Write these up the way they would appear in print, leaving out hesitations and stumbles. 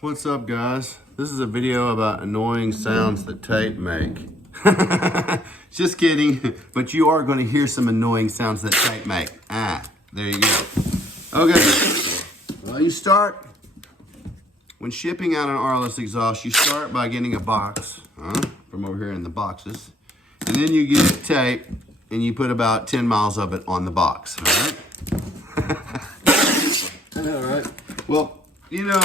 What's up, guys? This is a video about annoying sounds that tape make. Just kidding, but you are going to hear some annoying sounds that tape make. There you go. Okay, well, you start, when shipping out an RLS exhaust, you start by getting a box from over here in the boxes, and then you get tape and you put about 10 miles of it on the box, all right? All right, well, you know,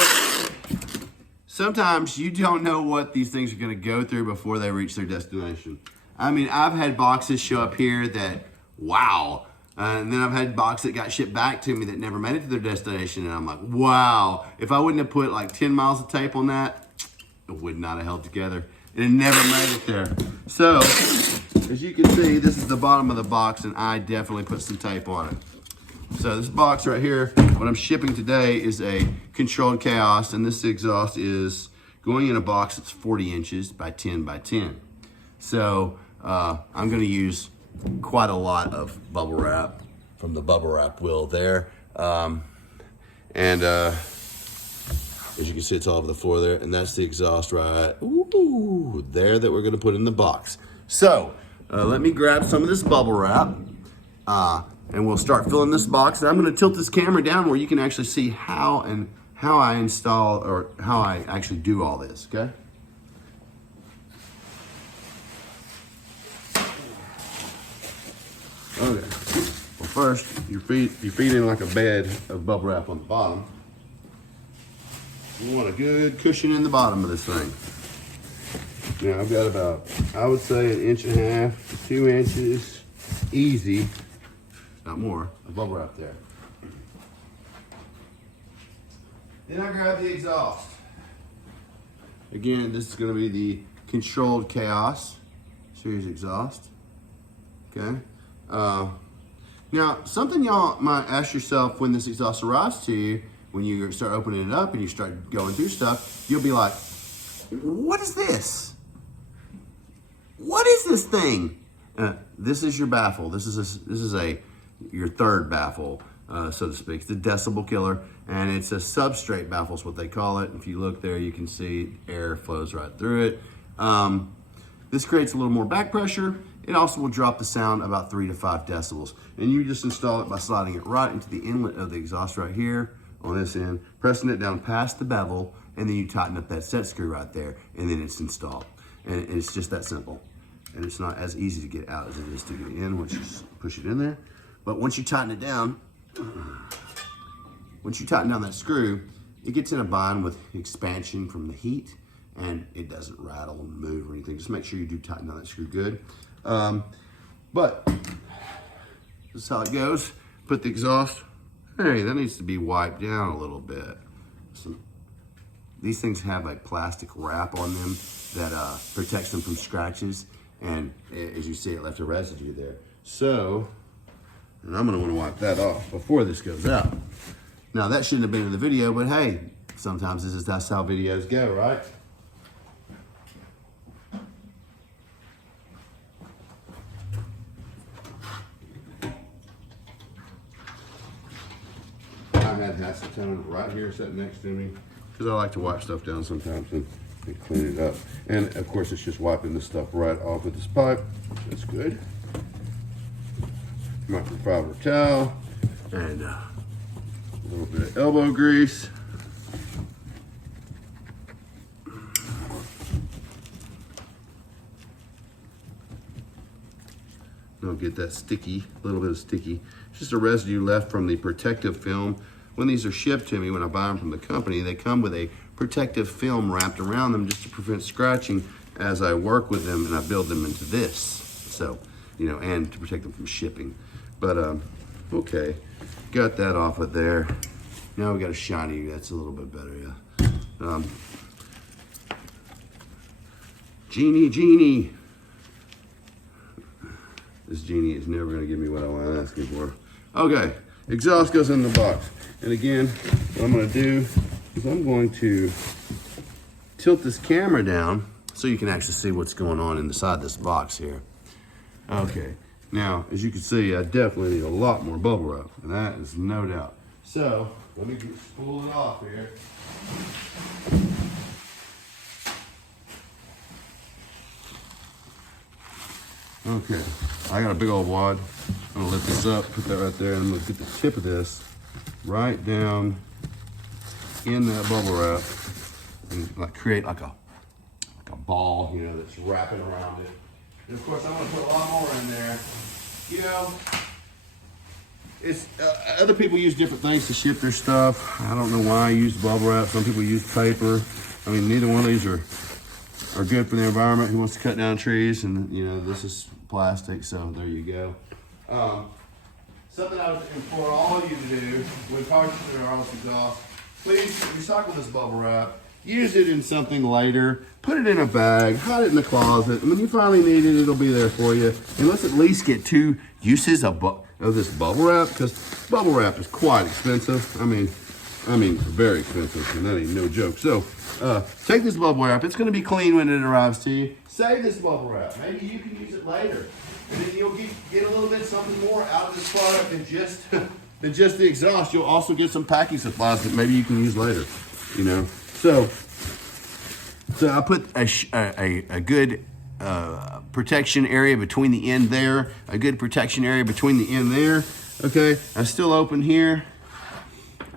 sometimes you don't know what these things are going to go through before they reach their destination. I mean, I've had boxes show up here that, wow. And then I've had boxes that got shipped back to me that never made it to their destination. And I'm like, wow. If I wouldn't have put like 10 miles of tape on that, it would not have held together. And it never made it there. So, as you can see, this is the bottom of the box, and I definitely put some tape on it. So this box right here, what I'm shipping today is a controlled chaos, and this exhaust is going in a box that's 40 inches by 10 by 10. So I'm gonna use quite a lot of bubble wrap from the bubble wrap wheel there. As you can see, it's all over the floor there, and that's the exhaust right there that we're gonna put in the box. So let me grab some of this bubble wrap. And we'll start filling this box. And I'm gonna tilt this camera down where you can actually see how I install, or how I actually do all this, okay? Okay, well first, you're feeding like a bed of bubble wrap on the bottom. You want a good cushion in the bottom of this thing. Now I've got about, I would say, 1.5 inches to 2 inches, easy, not more, of bubble wrap there. Then I grab the exhaust. Again, this is going to be the controlled chaos series exhaust. Okay. Now, something y'all might ask yourself when this exhaust arrives to you, when you start opening it up and you start going through stuff, you'll be like, "What is this? What is this thing?" This is your baffle. This is your third baffle, so to speak. It's a decibel killer, and it's a substrate baffle is what they call it. If you look there, you can see air flows right through it. This creates a little more back pressure. It also will drop the sound about 3 to 5 decibels. And you just install it by sliding it right into the inlet of the exhaust right here on this end, pressing it down past the bevel, and then you tighten up that set screw right there, and then it's installed. And it's just that simple. And it's not as easy to get out as it is to get in once you push it in there. But once you tighten it down, that screw, it gets in a bind with expansion from the heat, and it doesn't rattle and move or anything. Just make sure you do tighten down that screw good. But this is how it goes. Put the exhaust, hey, that needs to be wiped down a little bit. These things have a plastic wrap on them that protects them from scratches, and as you see, it left a residue there. So, and I'm gonna wanna wipe that off before this goes out. Now that shouldn't have been in the video, but hey, sometimes that's how videos go, right? I had acetone right here sitting next to me, because I like to wipe stuff down sometimes and clean it up. And of course, it's just wiping this stuff right off with this pipe. That's good. Microfiber towel and a little bit of elbow grease. Don't get that sticky, a little bit of sticky. It's just a residue left from the protective film. When these are shipped to me, when I buy them from the company, they come with a protective film wrapped around them just to prevent scratching as I work with them and I build them into this. So, you know, and to protect them from shipping. But, okay, got that off of there. Now we got a shiny, that's a little bit better, yeah. Genie. This genie is never gonna give me what I want to ask him for. Okay, exhaust goes in the box. And again, what I'm gonna do is I'm going to tilt this camera down so you can actually see what's going on inside this box here. Okay, now, as you can see, I definitely need a lot more bubble wrap, and that is no doubt. So, let me spool it off here. Okay, I got a big old wad. I'm gonna lift this up, put that right there, and I'm gonna get the tip of this right down in that bubble wrap and like create like a ball, you know, that's wrapping around it. And of course, I'm gonna put a lot more in there. You know, it's other people use different things to ship their stuff. I don't know why I use bubble wrap. Some people use paper. I mean, neither one of these are good for the environment. Who wants to cut down trees? And you know, this is plastic, so there you go. Something I would implore all of you to do when purchasing an RLS exhaust, please recycle this bubble wrap. Use it in something later. Put it in a bag. Hide it in the closet. And when you finally need it, it'll be there for you. And let's at least get 2 uses of this bubble wrap, because bubble wrap is quite expensive. I mean, very expensive, and that ain't no joke. So, take this bubble wrap. It's going to be clean when it arrives to you. Save this bubble wrap. Maybe you can use it later, and then you'll get a little bit something more out of this product than just the exhaust. You'll also get some packing supplies that maybe you can use later. You know. So I put a good protection area between the end there, a good protection area between the end there. Okay, I'm still open here.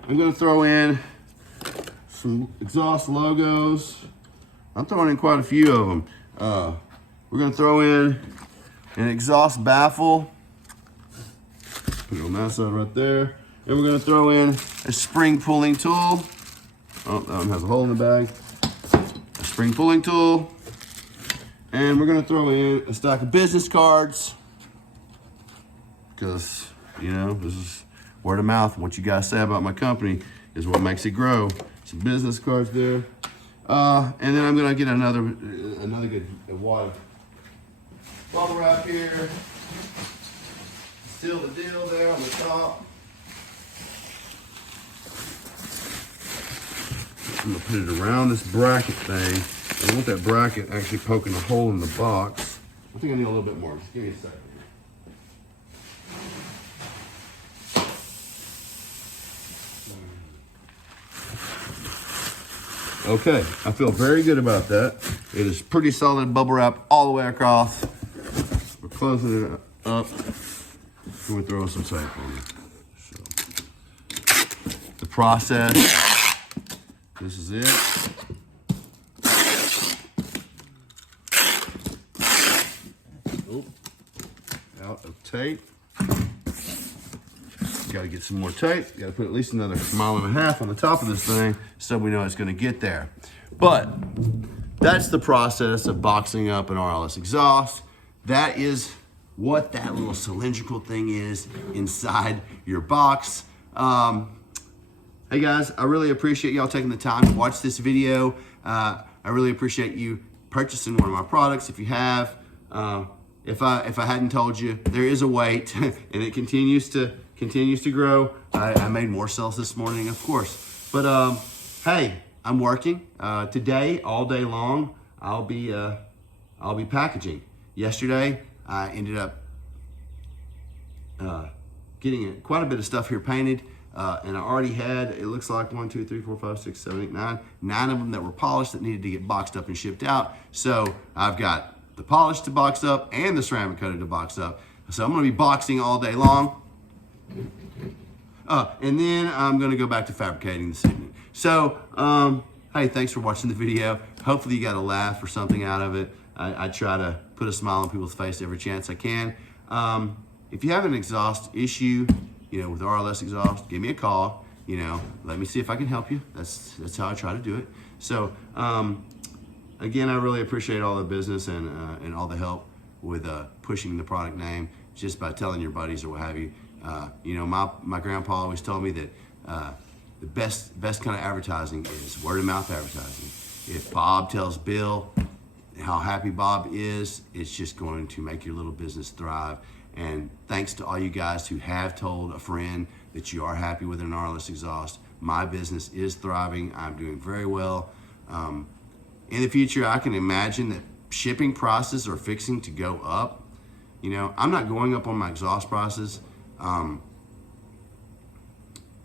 I'm gonna throw in some exhaust logos. I'm throwing in quite a few of them. We're gonna throw in an exhaust baffle. Put it on that side right there. And we're gonna throw in a spring pulling tool. Oh, that one has a hole in the bag. A spring pulling tool. And we're gonna throw in a stack of business cards, because, you know, this is word of mouth. What you guys say about my company is what makes it grow. Some business cards there. And then I'm gonna get another good wad of bubble wrap here. Seal the deal there on the top. I'm gonna put it around this bracket thing. I want that bracket actually poking a hole in the box. I think I need a little bit more. Just give me a second. Okay, I feel very good about that. It is pretty solid bubble wrap all the way across. We're closing it up. We're gonna throw some tape on it. So, the process, this is it. Oh, out of tape. Got to get some more tape. Got to put at least another 1.5 miles on the top of this thing so we know it's going to get there. But that's the process of boxing up an RLS exhaust. That is what that little cylindrical thing is inside your box. Hey guys, I really appreciate y'all taking the time to watch this video. I really appreciate you purchasing one of my products. If you have, if I hadn't told you, there is a wait, and it continues to grow. I made more sales this morning, of course. But hey, I'm working today all day long. I'll be packaging. Yesterday, I ended up getting quite a bit of stuff here painted, and I already had, it looks like 1, 2, 3, 4, 5, 6, 7, 8, 9 of them that were polished that needed to get boxed up and shipped out. So I've got the polish to box up and the ceramic coated to box up. So I'm gonna be boxing all day long. And then I'm gonna go back to fabricating this evening. So, hey, thanks for watching the video. Hopefully you got a laugh or something out of it. I try to put a smile on people's face every chance I can. If you have an exhaust issue, you know, with RLS exhaust, give me a call. You know, let me see if I can help you. That's how I try to do it. So, again, I really appreciate all the business and all the help with pushing the product name just by telling your buddies or what have you. You know, my grandpa always told me that the best kind of advertising is word of mouth advertising. If Bob tells Bill how happy Bob is, it's just going to make your little business thrive. And thanks to all you guys who have told a friend that you are happy with an RLS exhaust. My business is thriving. I'm doing very well. In the future, I can imagine that shipping prices are fixing to go up. You know, I'm not going up on my exhaust prices.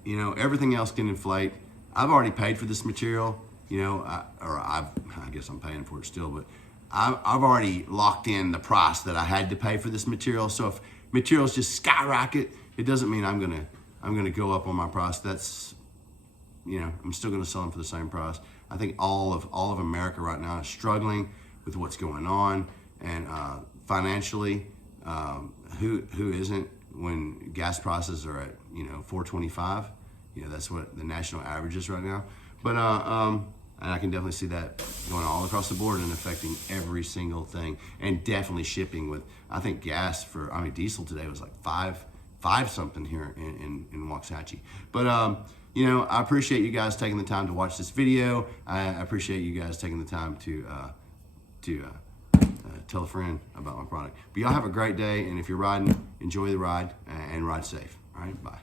you know, everything else can inflate. I've already paid for this material, you know, I guess I'm paying for it still, but I've already locked in the price that I had to pay for this material. So if materials just skyrocket, it doesn't mean I'm gonna go up on my price. That's, you know, I'm still gonna sell them for the same price. I think all of America right now is struggling with what's going on, and financially, who isn't when gas prices are at, you know, $4.25? You know, that's what the national average is right now. But and I can definitely see that going all across the board and affecting every single thing, and definitely shipping with, I think gas for, I mean, diesel today was like five something here in Waxahachie. But you know, I appreciate you guys taking the time to watch this video. I appreciate you guys taking the time to tell a friend about my product. But y'all have a great day, and if you're riding, enjoy the ride and ride safe. All right, bye.